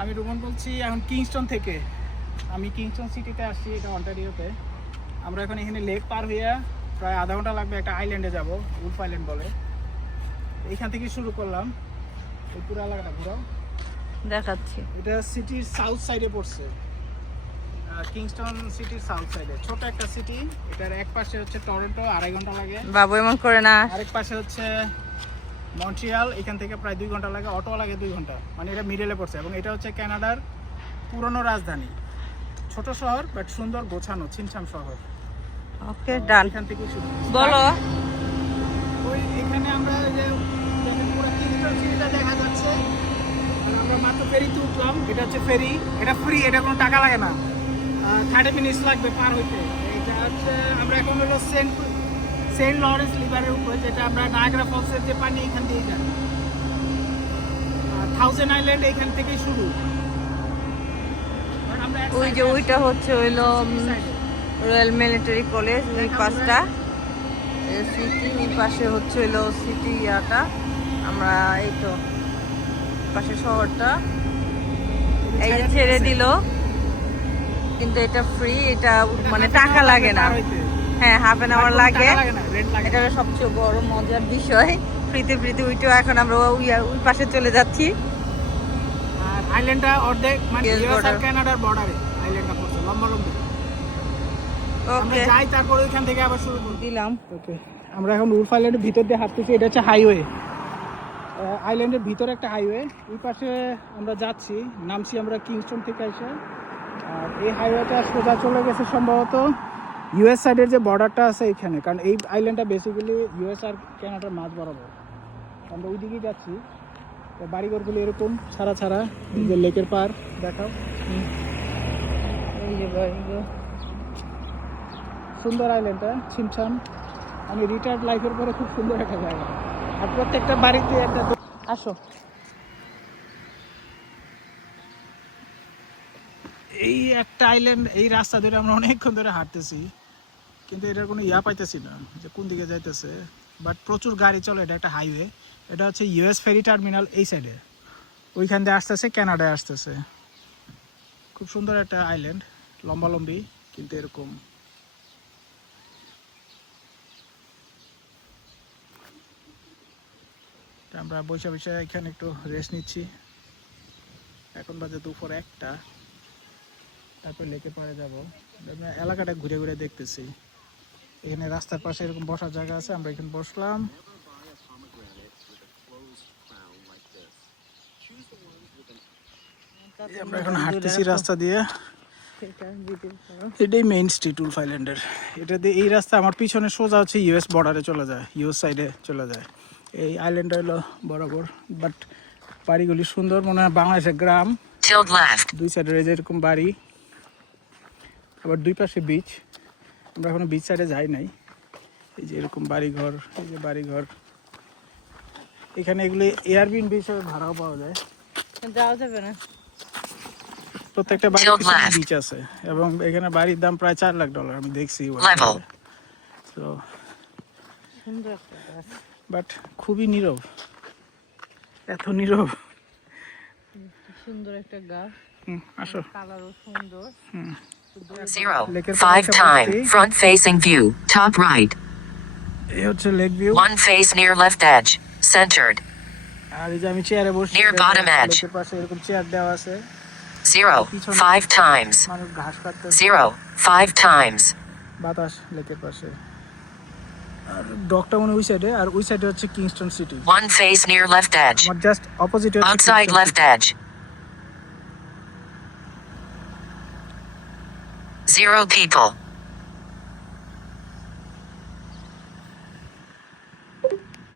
আমি রোমন বলছি এখন কিংস্টন থেকে। আমি কিংস্টন সিটিতে আসছি, এটা অন্টারিওতে। আমরা এখন এখানে লেক পার হইয়া প্রায় আধা ঘন্টা লাগবে একটা আইল্যান্ডে যাব, উলফ আইল্যান্ড বলে। এইখান থেকে শুরু করলাম, এই পুরো এলাকাটা ঘুরাও দেখাচ্ছি। এটা সিটির সাউথ সাইডে পড়ছে, কিংস্টন সিটির সাউথ সাইডে। ছোট একটা সিটি, এটার এক পাশে হচ্ছে টরন্টো, 2.5 ঘন্টা লাগে। বাবু এমন করে না। আরেক পাশে হচ্ছে মন্ট্রিয়াল, এখান থেকে প্রায় 2 ঘন্টা লাগে, অটো লাগে 2 ঘন্টা, মানে এটা মিডলে পড়ছে। এবং এটা হচ্ছে কানাডার পুরনো রাজধানী, ছোট শহর বাট সুন্দর গোছানো ছিমছাম শহর। ওকে ডান। এখান থেকে শুরু বলো। ওই এখানে আমরা যে দেখেন পুরো কিংস্টন সিটিটা দেখা যাচ্ছে। আর আমরা মাত্র ফেরিতে উঠলাম, এটা হচ্ছে ফেরি, এটা ফ্রি, এটা কোনো টাকা লাগে না। 30 মিনিটস লাগবে পার হইতে। এটা হচ্ছে আমরা এখন হলো সেন্ট লরেন্স লিভারের উপরে, যেটা আমরা নায়াগ্রা ফলসের যে পানি এখান দিয়ে যাই। থাউজেন্ড আইল্যান্ড এখান থেকেই শুরু। ওই যে ওইটা হচ্ছে হইলো রয়্যাল মিলিটারি কলেজ, ওই পাশটা সিটি, ওই পাশে হচ্ছে হইলো সিটি ইয়াটা। আমরা এই তো পাশে শহরটা এই যে ছেড়ে দিল, কিন্তু এটা ফ্রি, এটা মানে টাকা লাগে না। হ্যাঁ, ½ আওয়ার লাগে। এটা সবচেয়ে বড় মজার বিষয়, ফ্রিতে উইটাও। এখন আমরা ওই পাশে চলে যাচ্ছি। আর আইল্যান্ডটা অর্ধেক মানে ইউএস আর কানাডার বর্ডারে আইল্যান্ডটা পড়ছে, লম্বা। আমরা ওকে যাই, তারপর ওইখান থেকে আবার শুরু করব। দিলাম। ওকে, আমরা এখন উলফ আইল্যান্ডের ভিতর দিয়ে হাঁটতেছি। এটা হচ্ছে হাইওয়ে, আইল্যান্ডের ভিতরে একটা হাইওয়ে। ওই পাশে আমরা যাচ্ছি, নামছি আমরা কিংস্টন থেকে এসে। আর এই হাইওয়েটা সোজা চলে গেছে সম্ভবত ইউএস সাইডের যে বর্ডারটা আছে এখানে, কারণ এই আইল্যান্ডটা বেসিক্যালি ইউএস আর কানাডার মাঝ বরাবর। আমরা ওই দিকেই যাচ্ছি। তো বাড়িঘরগুলো এরকম ছাড়া, এই যে লেকের পার দেখাও। এই যে বাড়িগুলো। সুন্দর আইল্যান্ডটা, ছিমছাম। আমি রিটায়ার্ড লাইফের পরে খুব সুন্দর একটা জায়গা। আর প্রত্যেকটা বাড়িতে একটা আসো। এই একটা আইল্যান্ড, এই রাস্তা ধরে আমরা অনেকক্ষণ ধরে হাঁটতেছি, কিন্তু এটার কোনো পাইতেছি না যে কোন দিকে যাইতেছে। বাট প্রচুর গাড়ি চলে, এটা একটা হাইওয়ে। এটা হচ্ছে ইউএস ফেরি টার্মিনাল এই সাইডে, ওইখান দিয়ে আসতেছে, কানাডায় আসতেছে। খুব সুন্দর একটা আইল্যান্ড, লম্বালম্বি কিন্তু এরকম। আমরা বসে এখানে একটু রেস্ট নিচ্ছি। এখন বাজে দুপুর 1টা। তারপর লেকে পাড়ে যাবো। এলাকাটা ঘুরে দেখতেছি। এখানে রাস্তার পাশে এরকম বসার জায়গা আছে, আমরা এখানে বসলাম। আমরা এখন হাঁটতেছি রাস্তা দিয়ে। এটাই মেইন স্ট্রিট উলফ আইল্যান্ডের। এটা দিয়ে এই রাস্তা আমার পিছনে সোজা হচ্ছে ইউএস বর্ডারে চলে যায়, ইউএস সাইডে চলে যায়। এই আইল্যান্ডটা হলো বরাবর, বাট বাড়িগুলি সুন্দর, মনে হয় বাংলাদেশের গ্রাম। দুই সাইডে এরকম বাড়ি, আবার দুই পাশে বিচ। আমরা এখনো বিচ সাইডে যাই নাই। এই যে এরকম বাড়িঘর, এই যে বাড়িঘর। এখানে এগুলি এয়ারবিএনবি হিসেবে ভাড়াও পাওয়া যায়। যাওয়া যাবে না। প্রত্যেকটা বাড়ির পিছনে বিচ আছে, এবং এখানে বাড়ির দাম প্রায় $4 লাখ আমি দেখছি। তো সুন্দর একটা গাছ, বাট খুবই নীরব, এত নীরব। সুন্দর একটা গাছ। আসো। কালারও সুন্দর। 5 time, front facing view, top right. এই হচ্ছে lake view. 1 face near left edge, centered. আর এই যে আমি চেয়ারে বসে, Near bottom edge. লেকের পাশে এরকম চেয়ার দেওয়া আছে। 5 times. মানুষ ঘাস কাটতেছে। 5 times. বাতাস লেকের পাশে। আর ডকটা মনে ওই সাইডে, আর ওই সাইডে হচ্ছে Kingston city. 1 face near left edge. আমার জাস্ট অপোজিটে হচ্ছে Outside left edge. 0 people.